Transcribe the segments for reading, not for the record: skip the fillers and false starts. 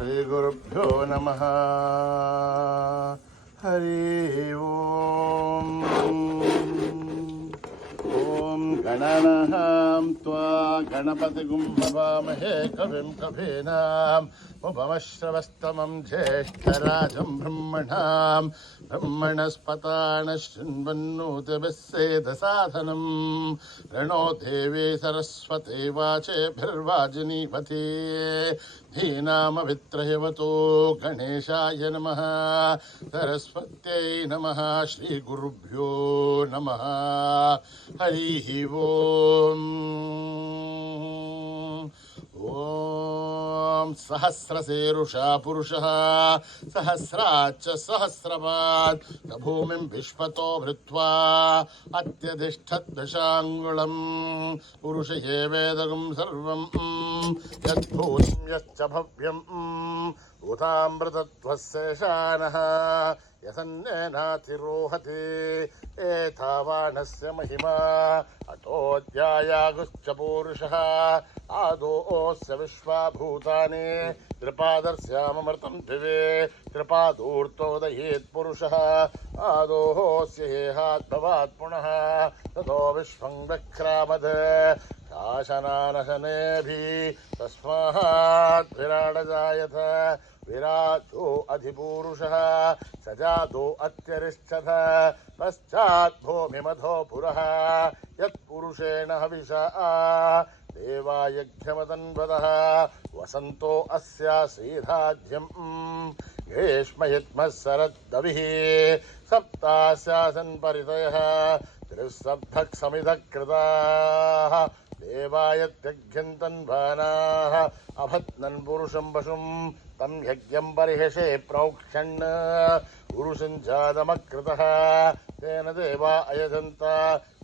श्रीगुरुभ्यो नमः। हरि ओम्। ॐ गणनां त्वा गणपतिगुं भवामहे कविं कवीनाम् उपमश्रवस्तमं ज्येष्ठराजं ब्रह्मणस्पतान शृण्वन्नोतिभिः सेदसाधनं प्रणो देवी सरस्वती वाचेभिर्वाजिनीपति धीनामवित्रयवतो गणेशाय नमः। सरस्वत्यै नमः। श्रीगुरुभ्यो नमः। हरिः ओम्। ॐ सहस्रशीर्षा पुरुषः सहस्राच्च सहस्रपात् स भूमिं विश्वतो भृत्वा अत्यधिष्ठद्दशाङ्गुलं पुरुष एवेदगं सर्वं यद्भूतं यश्च भव्यम् उतामृतत्वस्येषानः यसन्नेनातिरोहति एतावानस्य महिमा अतोऽध्यायागुश्च पूरुषः आदोऽस्य विश्वाभूतानि त्रिपादस्यामृतं दिवे त्रिपादूर्तोदयेत् पुरुषः आदोऽस्य हेहाद्भवात् पुनः ततो विश्वं विक्रामत् शासनानशनेभिः तस्मात् विराडजायत विराजो अधिपूरुषः सजातो अत्यरिष्ठथ पश्चात् भूमिमधो पुरः यत्पुरुषेण हविषा देवायज्ञमतन्वतः वसन्तो अस्यासीधाज्यम् ग्रीष्मयित्मः शरद्दविः सप्तास्यासन् परितयः त्रिसप्तः समिधः कृताः देवायत्यज्ञन्तन्वानाः अभत्नन् पुरुषं पशुं तं यज्ञं परिहसे प्रोक्षन् पुरुषं जातमकृतः तेन देवा अयजन्त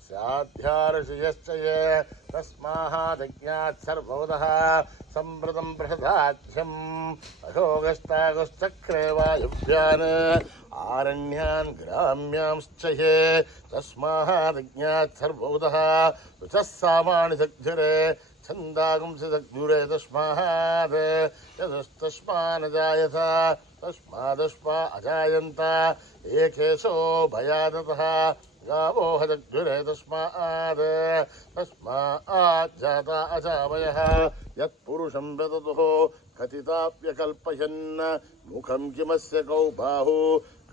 स्याध्याऋषयश्च ये तस्मादज्ञात् सर्वोदः सम्प्रतं बृहदाख्यम् अशोकस्तागश्चक्रे वायुव्यान् आरण्यान् ग्राम्यांश्च ये तस्मादज्ञात् सर्वोदः ऋचः सामानि सग्धिरे छन्दागुंसि सग्धुरे तस्मात् यतस्तस्मानजायत तस्मादश्वा अजायन्त एकेशो भयादतः गावो हदग्धुरे तस्मात् जाता अजावयः यत्पुरुषं वदतुः कथिताप्यकल्पयन् मुखं किमस्य कौ बाहु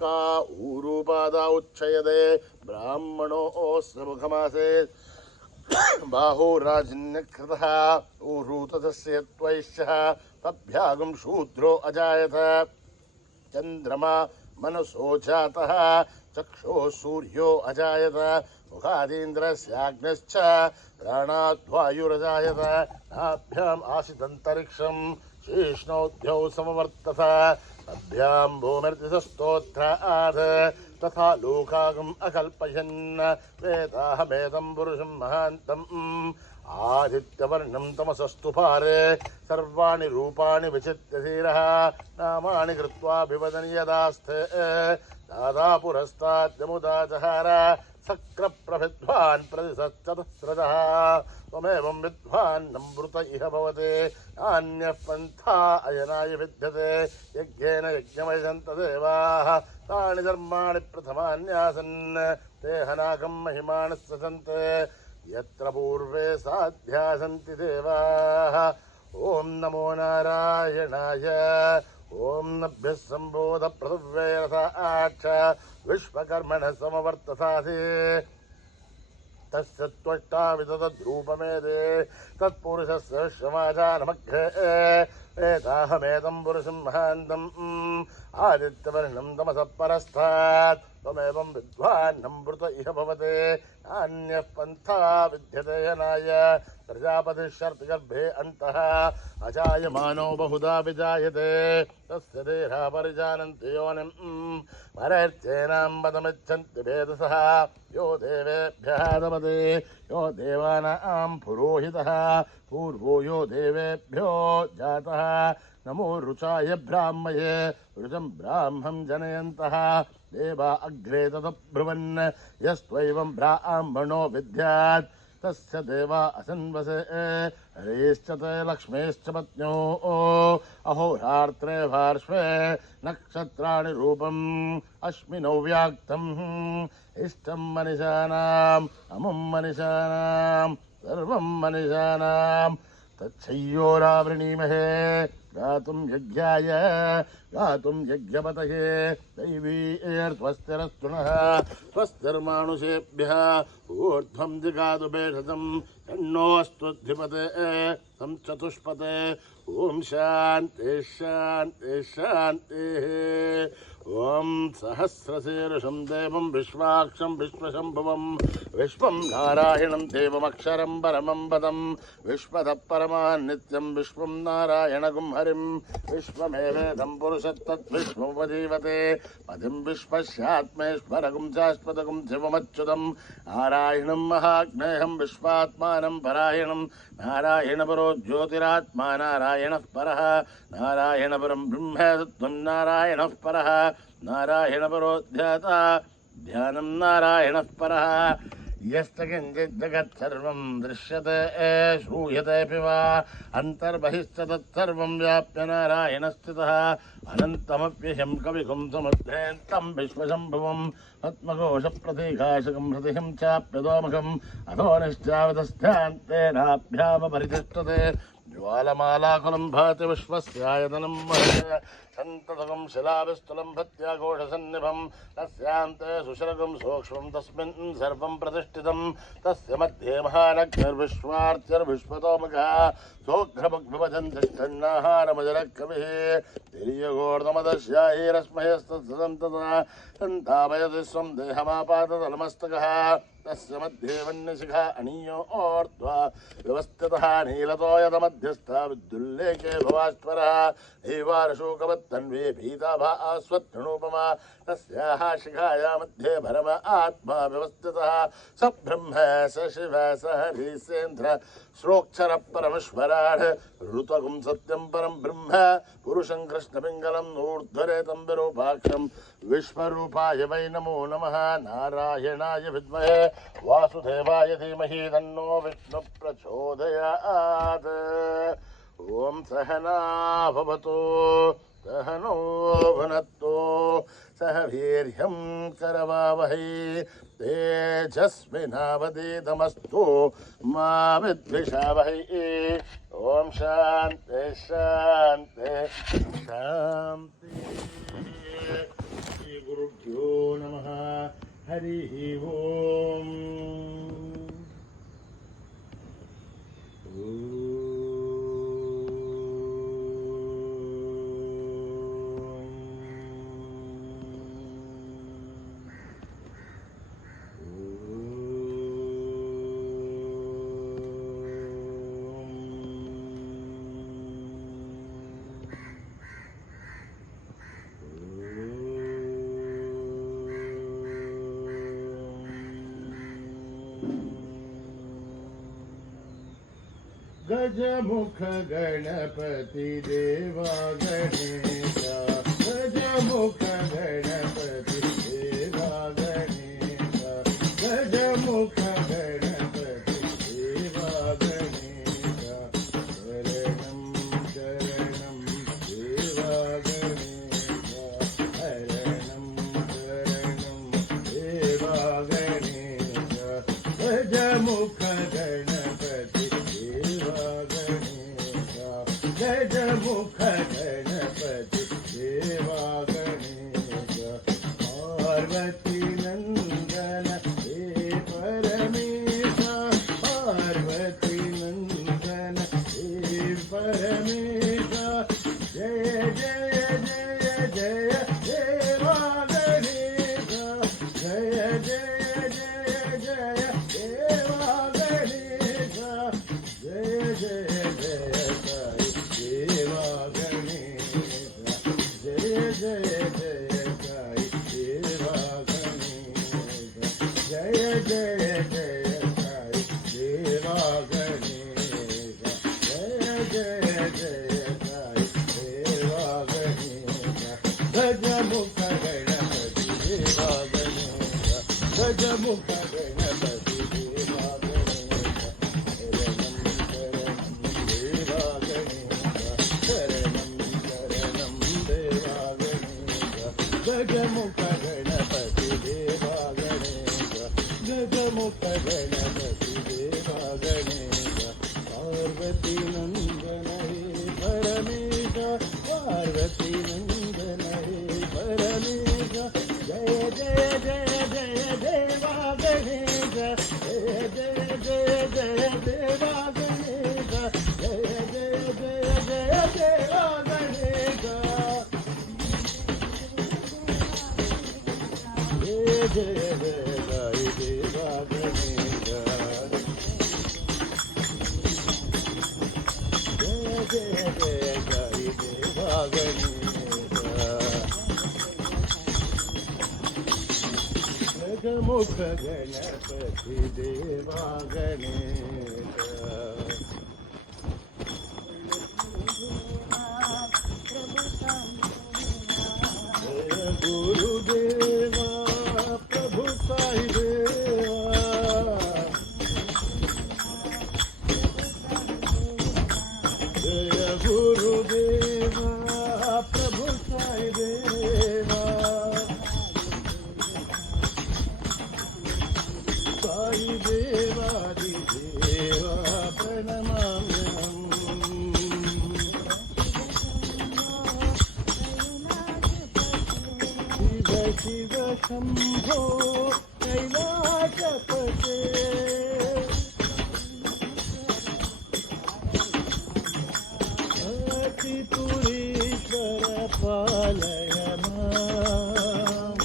का ऊरुपादा उच्छयदे ब्राह्मणोऽस्य मुखमासेत् बाहुराजन्यकृतः ऊरुतस्य त्वैश्यः तभ्यागं शूद्रो अजायत चन्द्रमा मनसो जातः चक्षुः सूर्यो अजायत मुखादीन्द्रस्याग्निश्च प्राणाद्वायुरजायत नाभ्याम् आसिदन्तरिक्षं शीष्णोद्यौ समवर्तत तभ्यां भूमिर्दिशस्तोत्रात् तथा लोकागम् अकल्पयन् वेदाहमेदं पुरुषं महान्तम् आदित्यवर्णं तमसस्तु पारे सर्वाणि रूपाणि विचित्य धीरः नामानि कृत्वा विवदन् यदास्ते दादा पुरस्ताद्यमुदा जहार सक्र-प्रविद्वान् प्रतिशतचतुस्रजः त्वमेवं विद्वान् नमृत इह भवते नान्यः पन्था अयनाय विद्यते यज्ञेन यज्ञमयजन्त देवाः तानि धर्माणि प्रथमान्यासन् ते हनाकं महिमानः ससन्ते यत्र पूर्वे साध्या सन्ति देवाः। ॐ नमो नारायणाय। ॐ नभ्यः सम्बोध पृथिव्यै रथाच्च विश्वकर्मणः समवर्तसाधि तस्य त्वष्टा विदधद्रूपमेदे तत्पुरुषस्य श्रमाजानमग्रे एताहमेतं पुरुषं महान्तम् आदित्यवर्णं तमसः परस्तात् त्वमेवं विद्वान् नमृत इह भवते नान्यः पन्था विद्यते यनाय प्रजापतिश्चर्तगर्भे अन्तः अजायमानो बहुधा विजायते तस्य देहा परिजानन्ति योनिं परैर्चेनां पदमिच्छन्ति भेदसः यो देवेभ्यः दमते यो देवानां पुरोहितः पूर्वो यो देवेभ्यो जातः नमो रुचाय ब्राह्मये ऋचं ब्राह्मं जनयन्तः देवा अग्रे ततब्रुवन् यस्त्वैवं ब्राह्मणो विद्यात् तस्य देवा असन्वसे हरीश्च ते लक्ष्मीश्च पत्न्यो अहोरात्रे पार्श्वे नक्षत्राणि रूपम् अश्विनौ व्याक्तम् इष्टं मनिषाणाम् अमुं मनिषाणाम् सर्वं मनिषाणाम् तच्छय्योरावृणीमहे गातुं यज्ञाय गातुं यज्ञपतये दैवीर्स्वस्तिरस्तु नः स्वस्तिर्मानुषेभ्यः ऊर्ध्वं जिगातु भेषजं तन्नोऽस्तुधिपते संचतुष्पते ॐ शान्ति शान्ति शान्तिः ॐ सहस्रशीर्षं देवं विश्वाक्षं विश्वशम्भुवं विश्वं नारायणं देवमक्षरं परमं पदं विश्वतः परमान् नित्यं विश्वं नारायणगुं हरिं विश्वमेवेदं पुरुषत्तद्विश्वमुपजीवते पदिं विश्वस्यात्मेश्वरगुं शाश्वतगुं शिवमच्युतं नारायणं महाग्नेयं विश्वात्मानं परायणं नारायणपरो ज्योतिरात्मा नारायणः परः नारायणपरं ब्रह्म तत्त्वं नारायणः परः नारायणपरो ध्याता ध्यानं नारायणः परः यस्य किञ्चित् जगत्सर्वं दृश्यते श्रूयतेऽपि वा अन्तर्बहिश्च तत्सर्वं व्याप्य नारायणस्थितः अनन्तमप्यशं कविकुं समुद्धेन्तं विश्वशम्भुवं पद्मकोशप्रतीकाशकं हृदिं चाप्यदोमुखम् अधो निश्चावतस्थान्तेनाभ्यामपरितिष्ठते ज्वालमालाकुलं भाति विश्वस्यायतनं महत् सन्ततकं शिलाविस्तुलं भत्याघोषसन्निभं तस्यान्ते सुशरकं सूक्ष्मं तस्मिन् सर्वं प्रतिष्ठितं तस्य मध्ये महानग्निर्विश्वार्त्यर्विश्वतोमुखः सोऽघ्रमुग्भवजन् तिष्ठन्नाहारमजरः कविः तिर्यगोर्धमदस्याहीरस्मयस्तत्सदन्तता सन्तापयति स्वं देहमापाततलमस्तकः तस्य मध्ये वह्निशिखा अनीयोर्ध्वा व्यवस्थितः नीलतोयतमध्यस्था विद्युल्लेखे भवास्वरः देवारशोकवत्तन्वे भीताभा स्वत्तृणोपमा तस्याः शिखाया मध्ये भरम आत्मा व्यवस्थितः स ब्रह्म स शिव स हरिसेन्द्र श्रोक्षर परमेश्वराढ ऋतगुं सत्यं परं ब्रह्म पुरुषं कृष्णपिङ्गलं ऊर्ध्वरेतं विरूपाक्षं विश्वरूपाय वै नमो नमः नारायणाय विद्महे वासुदेवाय धीमहि तन्नो विष्णुः प्रचोदयात् ॐ सहना भवतु सहनो भुनक्तु सह वीर्यं करवावहै तेजस्विनावधीतमस्तु मा विद्विषावहै ॐ शान्ति शान्ति शान्ति श्रीगुरुभ्यो नमः हरिः ओम् गजमुख गणपति देवा गणेशा गजमुख गणपति देवा गणेशा गजमुख गणपति देवा गणेशा शरणं शरणं देवा गणेशा शरणं शरणं देवा गणेशा गजमुख गणपति गजमुख गणपति देवा गणेश पार्वती नंदन हे परमेश पार्वती नंदन हे परमेश जय जय जय जय देवा गणेश जय जय जय जय देवा गणेश जय जय गजमुख गणपति देवा गणेश गजमुख गणपति देवा गणेश पार्वती नंदन हे परमेश पार्वती नंदन हे परमेश जय जय जय जय देवा गणेश जय जय जय जय देवा गणेश जय जय जय जय देवा गणेश जय जय जय देवा गणेश जय जय जय जय देवा गणेश जगमुख गणपती देवा गणेश जय गुरुदेवा प्रभु साई देवा जय गुरुदेवा प्रभु साई देवा साई देवादि देवा प्रणमाम्यहम् शिव शिव शंभो कैलासपते अतिपुरीश्वर पालय माम्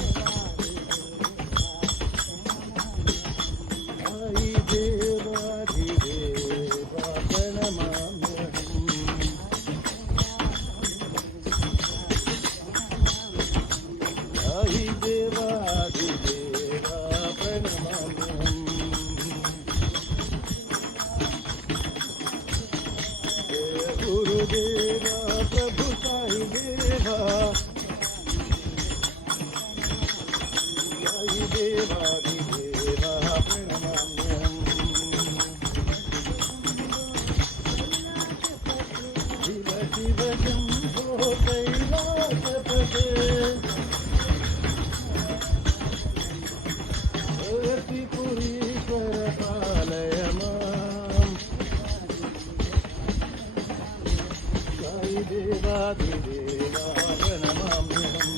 साई देवाधिदेवा प्रणमाम्यहम् साई देवाधिदेवा प्रणमाम्यहम् जय गुरुदेवा प्रभु साई देवा साई देवाधिदेवा प्रणमाम्यहम् शिव शिव शंभो कैलासपते अतिपुरीश्वर पालय माम् साई देवाधिदेवा प्रणमाम्यहम्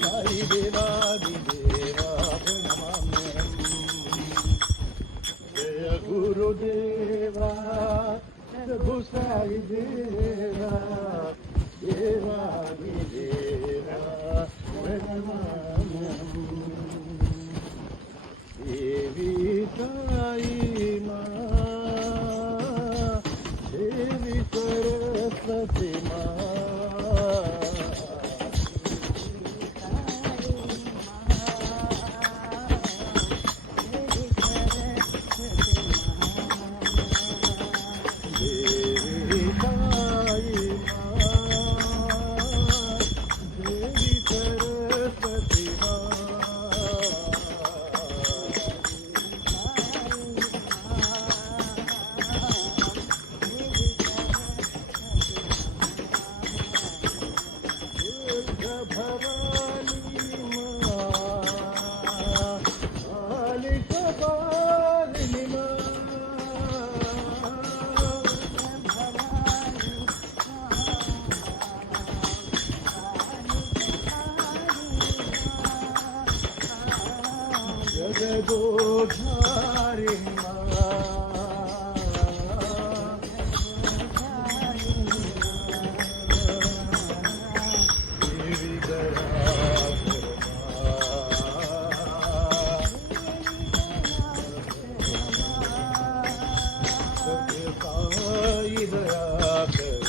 साई देवाधिदेवा प्रणमाम्यहम् जय गुरुदेवा प्रभु साई देवा देवाधिदेवा प्रणमाम्यहम् देवी साई मां देवी सरस्वती मां देवी साई मां देवी सरस्वती मां भवानी मां कालिका बालिनी मां जगदोधारी मां देवी दयाकर सत्य साई दयाकर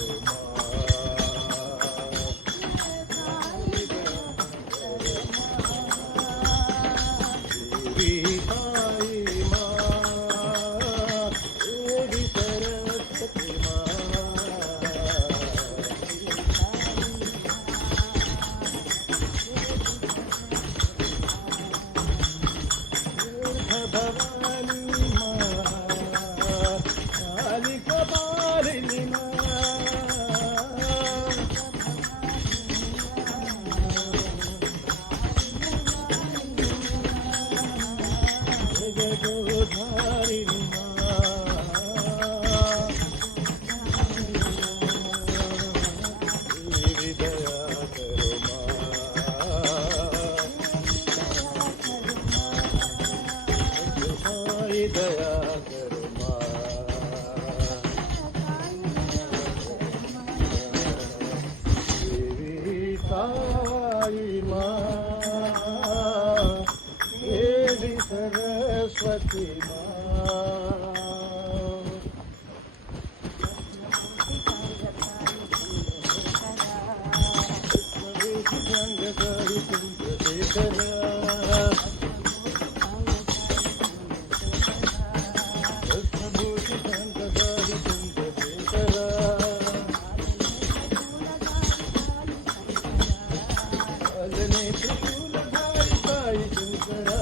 देवी साई मां देवी सरस्वती मां भवानी मां कालिका बालिनी प्रतिमा रंगकारी चंद्रशेखरा रत्नभूषि रंगकारी चंद्रशेखरा अलने त्रिशूलधारी साई शंकरा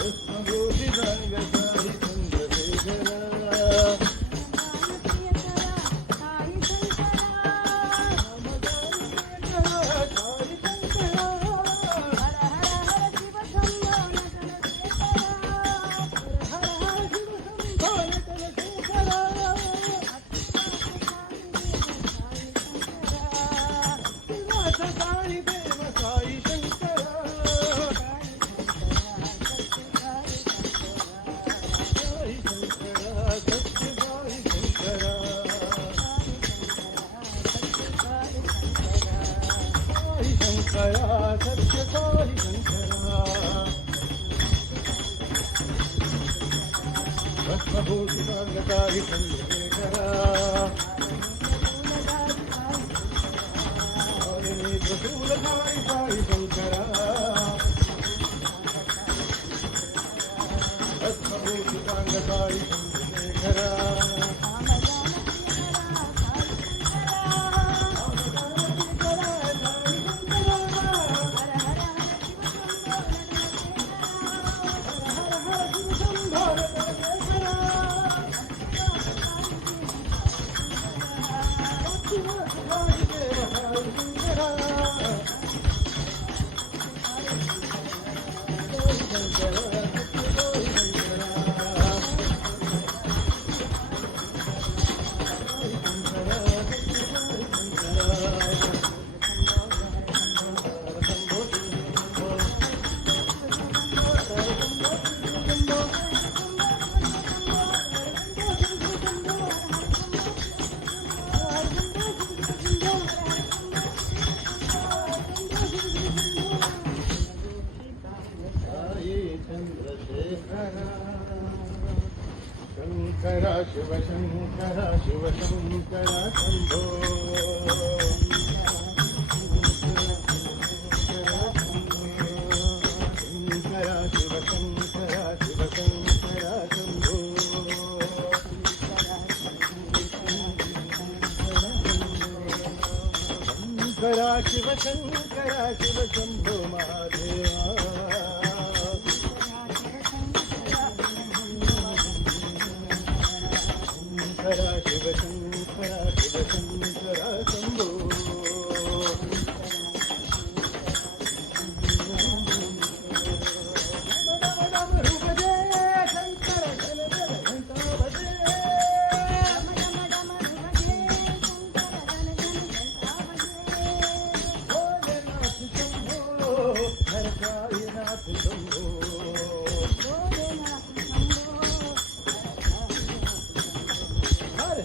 रत्नभूषि रंगकारी चंद्रशेखरा शंकरा सत्य साई शंकरा रत्नभूषि रंगकारी चंद्रशेखरा त्रिशूलधारी साई शंकरा रत्नभूषि रंगकारी चंद्रशेखरा शंकरा शिव शंकरा शिव शंकरा शंभो शंकरा शिव शंकरा शिव शंकरा शंभो शंकरा शिव शंकरा शिव शंभो महादेवा शंकरा शिव शंकरा शिव शंकरा शंभो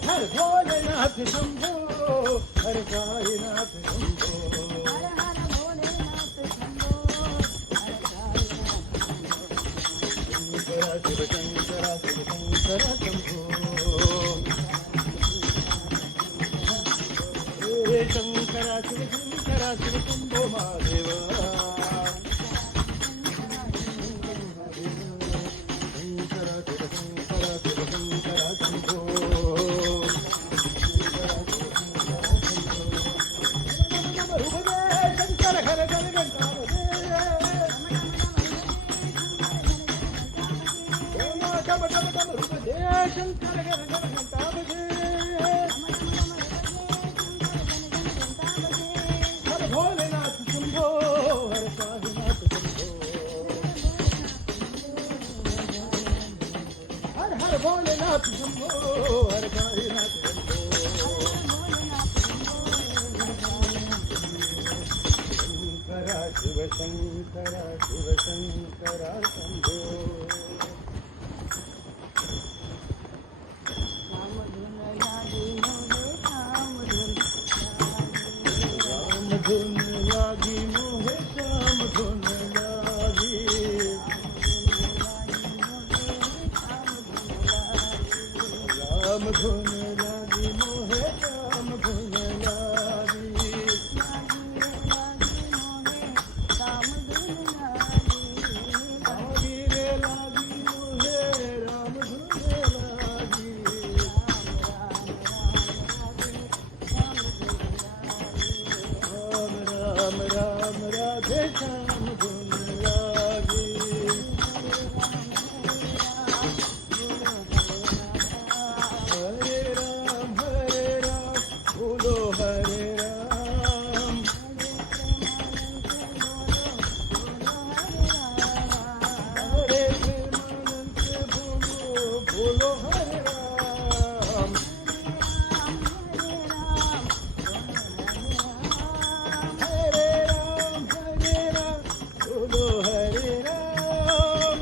हर भोलेनाथ शंभो हर साईनाथ शंभो शंकरा शिव शंकरा शिव शंकरा शंभो हे शंकरा शिव शंकरा शिव शंभो महादेवा शंकरा शिव शंकरा शिव शंकरा शंभो भोलेनाथ शंभो हर साईनाथ शंभो हर हर भोलेनाथ शंभो हर साईनाथ शंभो शंकरा शिव शंकरा शिव शंकरा शंभो धुन लागी मोहे श्याम धुन धुन लागी मोहे राम धुन लागी लागी रे लागी मोहे राम धुन लागी राम राम राम राधे श्याम धुन लागी हरे राम बोलो हरे राम हरे प्रेमानंद बोलो हरे राम हरे राम बोलो हरे राम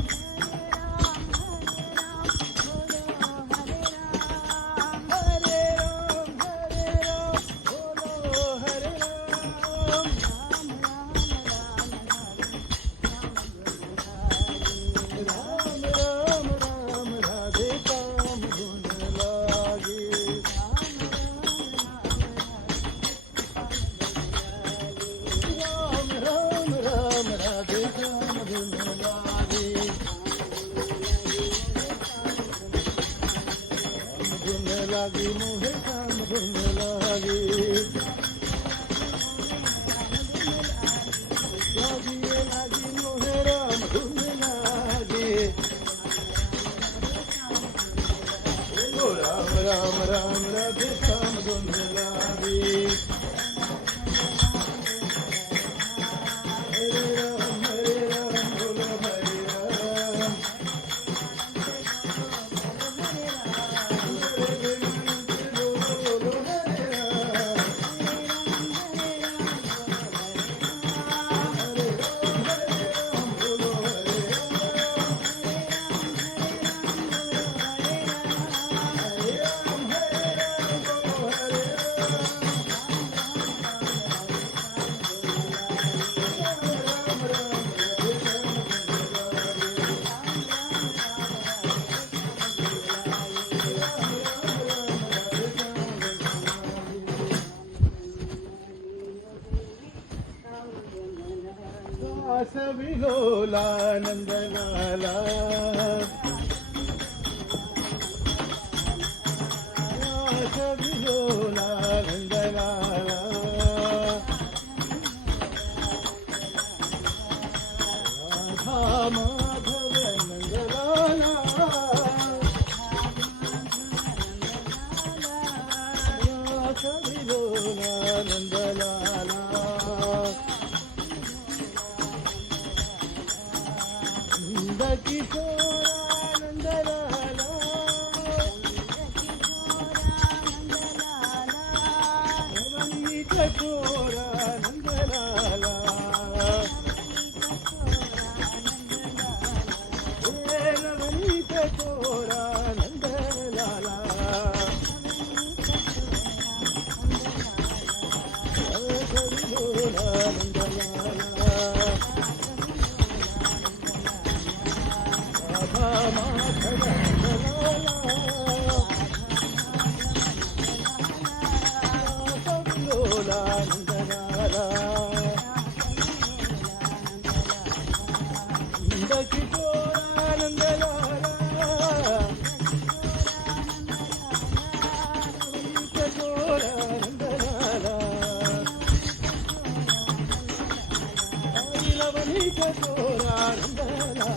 हरे राम बोलो हरे राम राम राम राम राधे श्याम धुन लागी राम राम राम राधे श्याम धुन लागी धुन लागी मोहे श्याम धुन लागी लागी लागी मोहे राम धुन लागी ओ राम राम राम राधे श्याम धुन लागी हरे राम बोलो हरे राम बोलो हरे राम हरे राम बोलो हरे राम हरे राम बोलो हरे दास विलोला नंदलाला दास विलोला नंदलाला राधा माधव नंदलाला दास विलोला नंदलाला नंद किशोरानंद लाला रमणी चकोरानंद लाला हे रमणी चकोरानंद लाला हरिभोलानंद लाला राधा माधव नंदलाला नंद किशोरानंद लाला किशोरानंद लाला हरि लवणी किशोरानंद लाला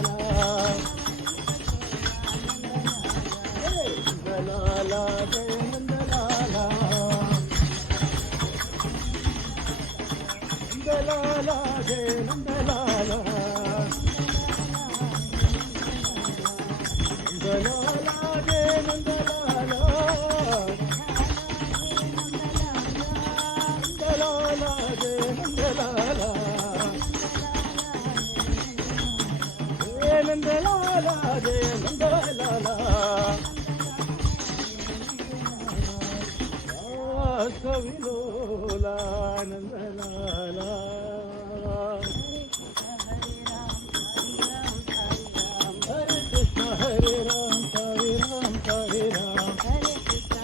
नंदलाला जय नंदलाला नंदलाला जय नंदलाला नंदलाला जय नंदलाला नंदलाला जय नंदलाला जय नंदलाला जय नंदलाला विलोला नंदलाला हरे कृष्ण हरे राम हरे राम हरे राम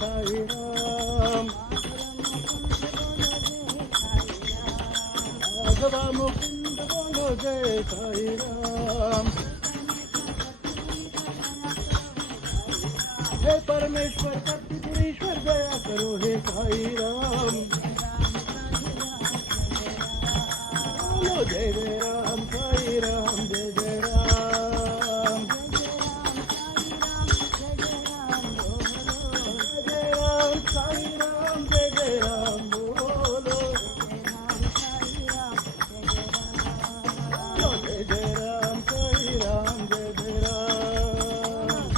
साई राम राघवा मुकुंद बोलो जय साई राम हे परमेश्वर सत्यपुरीश्वर दया करो हे साई राम बोलो जय जय राम साई राम जय जय राम जय राम साई राम जय जय राम बोलो जय जय राम साई राम जय जय राम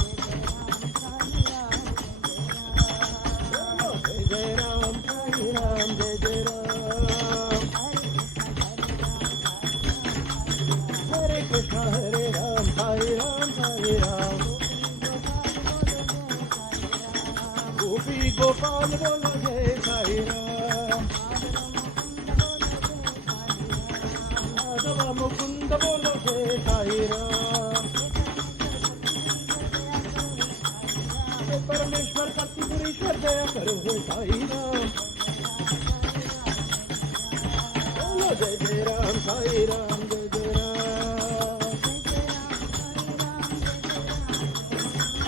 जय जय राम साई राम जय जय राम हरे कृष्ण हरे राम साई राम गोपी गोपाल बोलो जय साई राम राघवा मुकुंद बोलो जय साई राम हे परमेश्वर सत्यपुरीश्वर दया करो हे साई राम बोलो जय जय राम साई राम जय जय राम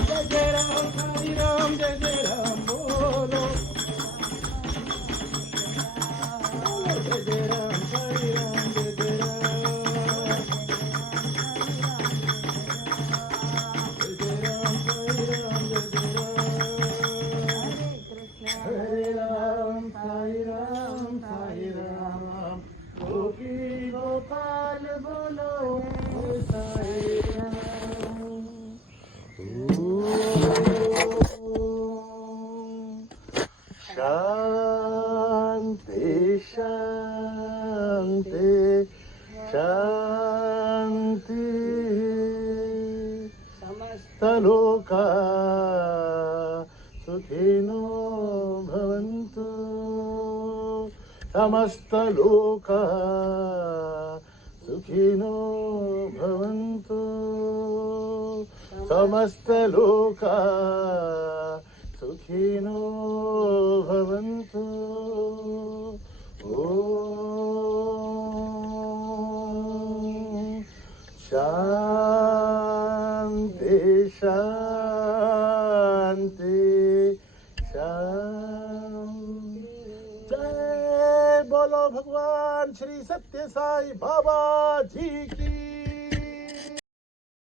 जय जय राम साई राम जय जय राम बोलो जय जय राम साई राम जय जय राम जय जय राम साई राम जय जय राम हरे राम साई राम गोपी गोपाल बोलो जय साई राम शांति शांति शांति समस्तलोका सुखिनो भवन्तु समस्तलोका सुखिनो भवन्तु समस्तलोका सुखिनो भवन्तु ॐ शान्ति शान्ति शान्ति जय बोलो भगवान श्री सत्य साई बाबा जी की